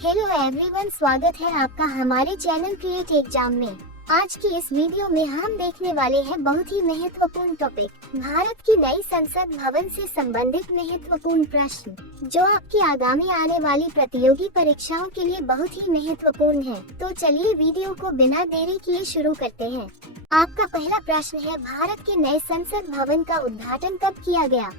Hello everyone, स्वागत है आपका हमारे चैनल क्रिएट एग्जाम में। आज की इस वीडियो में हम देखने वाले हैं बहुत ही महत्वपूर्ण टॉपिक, भारत की नई संसद भवन से संबंधित महत्वपूर्ण प्रश्न, जो आपकी आगामी आने वाली प्रतियोगी परीक्षाओं के लिए बहुत ही महत्वपूर्ण है। तो चलिए वीडियो को बिना देरी किए शुरू करते हैं। आपका पहला प्रश्न है, भारत के नए संसद भवन का उद्घाटन कब किया गया?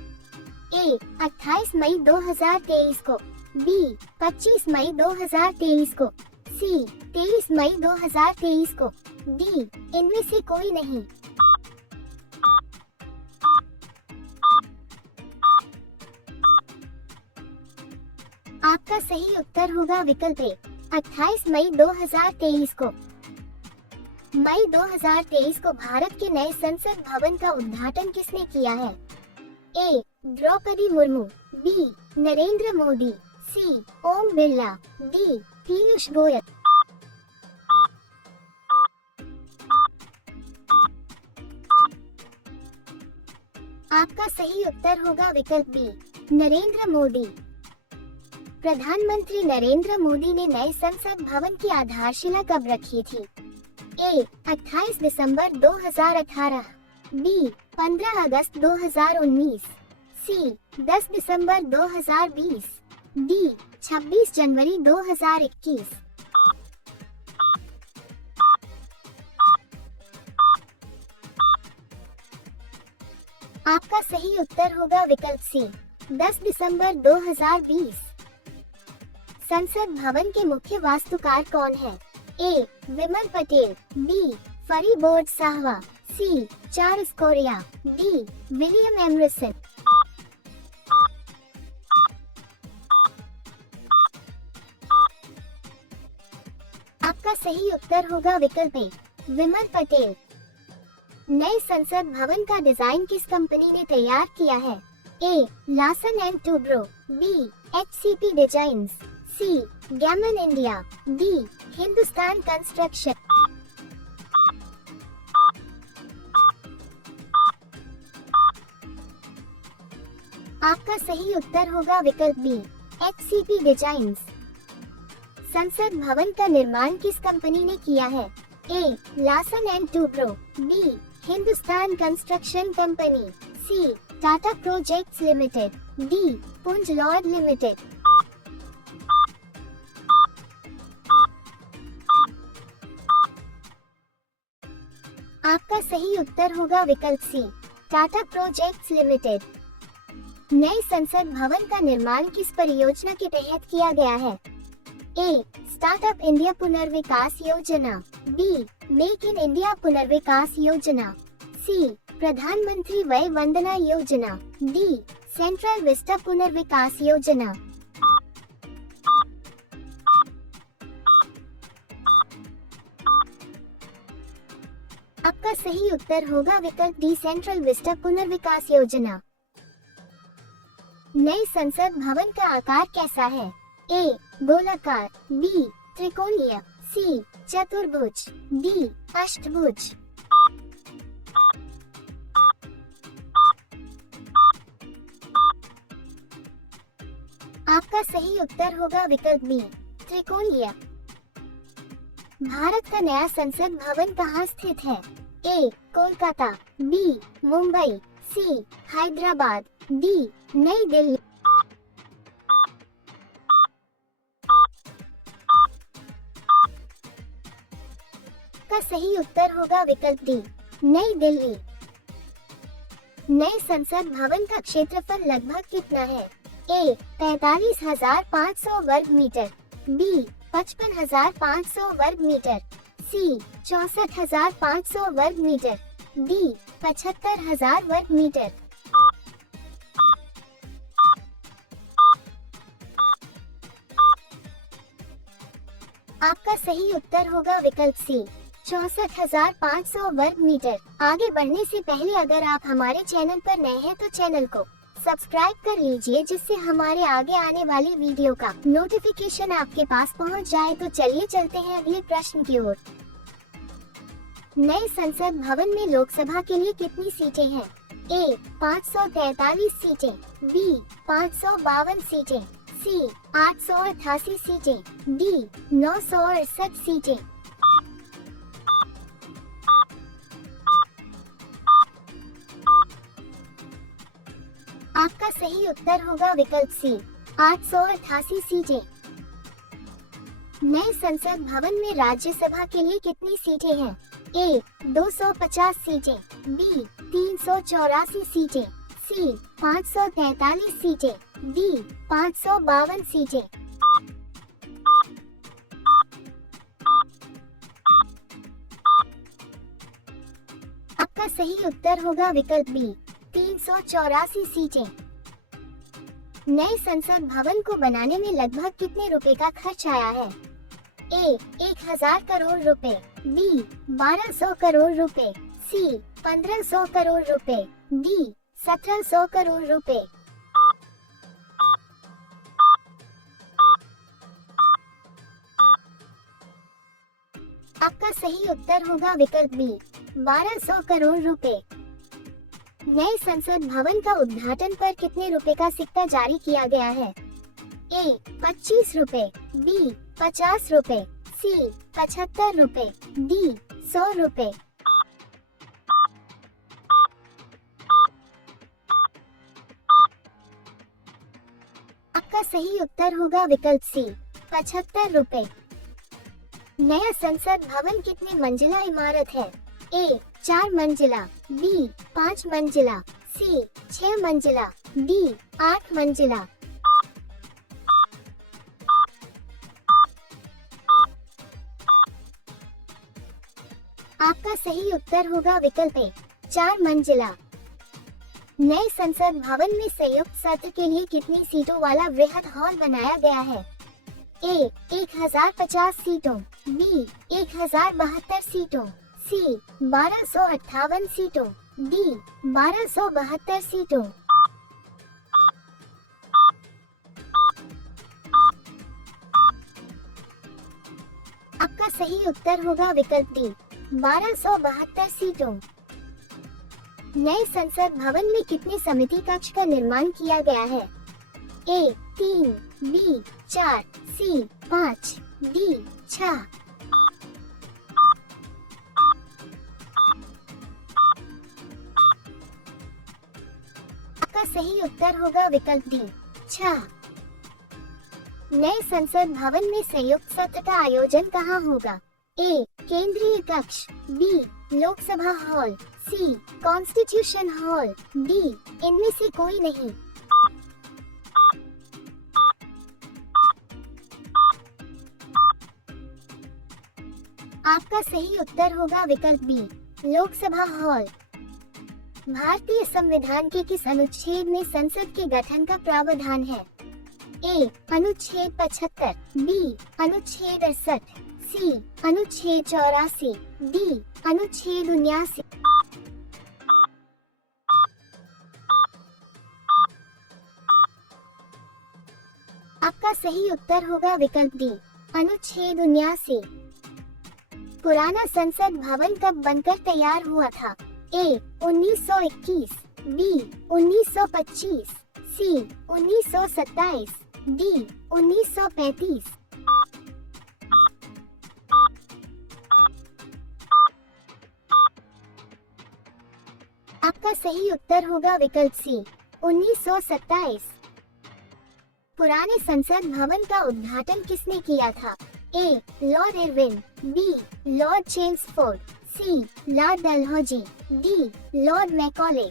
ए 28 मई 2023 को, बी 25 मई 2023 को, सी 23 मई 2023 को, डी इनमें से कोई नहीं। आपका सही उत्तर होगा विकल्प ए 28 मई 2023 को। मई 2023 को भारत के नए संसद भवन का उद्घाटन किसने किया है? ए द्रौपदी मुर्मू, बी नरेंद्र मोदी, सी ओम बिरला, डी पीयूष गोयल। आपका सही उत्तर होगा विकल्प बी नरेंद्र मोदी। प्रधानमंत्री नरेंद्र मोदी ने नए संसद भवन की आधारशिला कब रखी थी? ए 28 दिसंबर 2018, बी 15 अगस्त 2019, सी 10 दिसंबर 2020, डी 26 जनवरी 2021। आपका सही उत्तर होगा विकल्प सी 10 दिसंबर 2020। संसद भवन के मुख्य वास्तुकार कौन है? A Vimal Patel, B Fariborz Sahba, C Charles Correa, D William Emerson. आपका सही उत्तर होगा विकल्प ए विमल पटेल। नए संसद भवन का डिजाइन किस कंपनी ने तैयार किया है? A Larsen and Toubro, B HCP Designs, C Gammon India, D Hindustan Construction. आपका सही उत्तर होगा विकल्प बी एचसीपी डिजाइन्स। संसद भवन का निर्माण किस कंपनी ने किया है? A Larsen and Toubro, B Hindustan Construction Company, C Tata Projects Limited, D Punj Lloyd Limited. आपका सही उत्तर होगा विकल्प सी टाटा प्रोजेक्ट्स लिमिटेड। नए संसद भवन का निर्माण किस परियोजना के तहत किया गया है? ए स्टार्टअप इंडिया पुनर्विकास योजना, बी मेक इन इंडिया पुनर्विकास योजना, सी प्रधानमंत्री वय Vandana Yojana, D central Vista पुनर्विकास योजना। आपका सही उत्तर होगा विकल्प डी सेंट्रल विस्टा पुनर्विकास योजना। नए संसद भवन का आकार कैसा है? ए गोलाकार, बी त्रिकोणीय, सी चतुर्भुज, डी अष्टभुज। आपका सही उत्तर होगा विकल्प बी त्रिकोणीय। भारत का नया संसद भवन कहाँ स्थित है? ए कोलकाता, बी मुंबई, सी हैदराबाद, डी नई दिल्ली। का सही उत्तर होगा विकल्प डी नई दिल्ली। नए संसद भवन का क्षेत्रफल लगभग कितना है? ए 43,500 वर्ग मीटर, बी 55,500 वर्ग मीटर, सी 64,500 वर्ग मीटर, डी 75,000 वर्ग मीटर। आपका सही उत्तर होगा विकल्प सी 64,500 वर्ग मीटर। आगे बढ़ने से पहले अगर आप हमारे चैनल पर नए हैं तो चैनल को सब्सक्राइब कर लीजिए, जिससे हमारे आगे आने वाली वीडियो का नोटिफिकेशन आपके पास पहुंच जाए। तो चलिए चलते हैं अगले प्रश्न की ओर। नए संसद भवन में लोकसभा के लिए कितनी सीटें हैं? ए 543 सीटें, बी 552 सीटें, सी 888 सीटें, डी 968 सीटें। आपका सही उत्तर होगा विकल्प सी 888 सीटें। नए संसद भवन में राज्यसभा के लिए कितनी सीटें हैं? ए 250 सीटें, बी 384 सीटें, सी 543 सीटें, डी 552 सीटें। आपका सही उत्तर होगा विकल्प बी 384 सीटें। नए संसद भवन को बनाने में लगभग कितने रुपए का खर्च आया है? ए 1000 करोड़ रुपए, बी 1200 करोड़ रुपए, सी 1500 करोड़ रुपए, डी 1700 करोड़ रुपए। आपका सही उत्तर होगा विकल्प बी 1200 करोड़ रुपए। नए संसद भवन का उद्घाटन पर कितने रुपए का सिक्का जारी किया गया है? ए 25 रुपए, बी 50 रुपए, सी 75 रुपए, डी 100 रुपए। आपका सही उत्तर होगा विकल्प सी 75 रुपए। नया संसद भवन कितने मंजिला इमारत है? ए 4 मंजिला, बी 5 मंजिला, सी 6 मंजिला, डी 8 मंजिला। आपका सही उत्तर होगा विकल्प ए 4 मंजिला। नए संसद भवन में संयुक्त सत्र के लिए कितनी सीटों वाला वृहद हॉल बनाया गया है? ए 1050 सीटों, बी 1072 सीटों, सी 1258 सीटों, डी 1272 सीटों। आपका सही उत्तर होगा विकल्प डी 1272 सीटों। नए संसद भवन में कितने समिति कक्ष का निर्माण किया गया है? ए 3, बी 4, सी 5, डी 6। आपका सही उत्तर होगा विकल्प डी 6। नए संसद भवन में संयुक्त सत्र का आयोजन कहाँ होगा? ए केंद्रीय कक्ष, बी लोकसभा हॉल, सी कॉन्स्टिट्यूशन हॉल, डी इनमें से कोई नहीं। आपका सही उत्तर होगा विकल्प बी लोकसभा हॉल। भारतीय संविधान के किस अनुच्छेद में संसद के गठन का प्रावधान है? ए अनुच्छेद 75, बी अनुच्छेद 68, सी अनुच्छेद 84, डी अनुच्छेद 79। आपका सही उत्तर होगा विकल्प डी अनुच्छेद 79। पुराना संसद भवन कब बनकर तैयार हुआ था? ए 1921, बी 1925, सी 1927, डी 1935। आपका सही उत्तर होगा विकल्प सी 1927। पुराने संसद भवन का उद्घाटन किसने किया था? A Lord Irwin, B Lord Chelmsford, C Lord Dalhousie, D Lord Macaulay.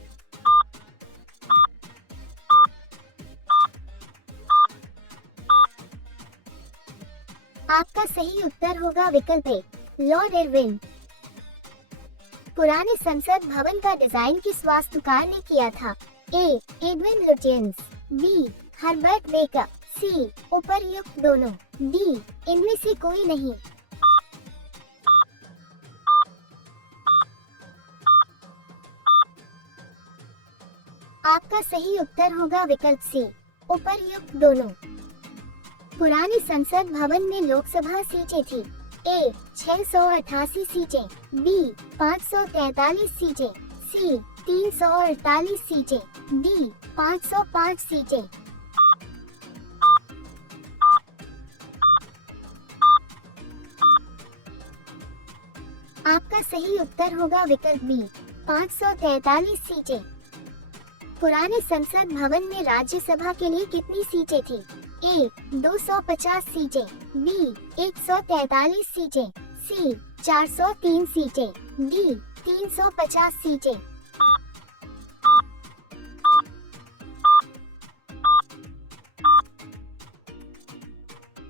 आपका सही उत्तर होगा विकल्प ए लॉर्ड इरविन। पुराने संसद भवन का डिजाइन किस वास्तुकार ने किया था? A Edwin Lutyens, B Herbert Baker, C उपर्युक्त दोनों, डी इनमें से कोई नहीं। आपका सही उत्तर होगा विकल्प सी उपर्युक्त दोनों। पुराने संसद भवन में लोकसभा सीटें थी। ए 688 सीटें, बी 543 सीटें, सी 348 सीटें, डी 505 सीटें। आपका सही उत्तर होगा विकल्प बी 543 सीटें। पुराने संसद भवन में राज्यसभा के लिए कितनी सीटें थी? ए 250 सीटें, बी 143 सीटें, सी 403 सीटें, डी 350 सीटें।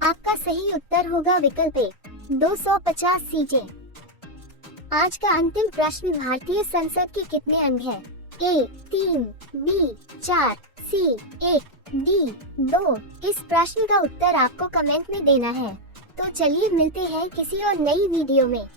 आपका सही उत्तर होगा विकल्प ए 250 सीटें। आज का अंतिम प्रश्न, भारतीय संसद के कितने अंग हैं? ए 3, बी 4, सी 1, डी 2। इस प्रश्न का उत्तर आपको कमेंट में देना है। तो चलिए मिलते हैं किसी और नई वीडियो में।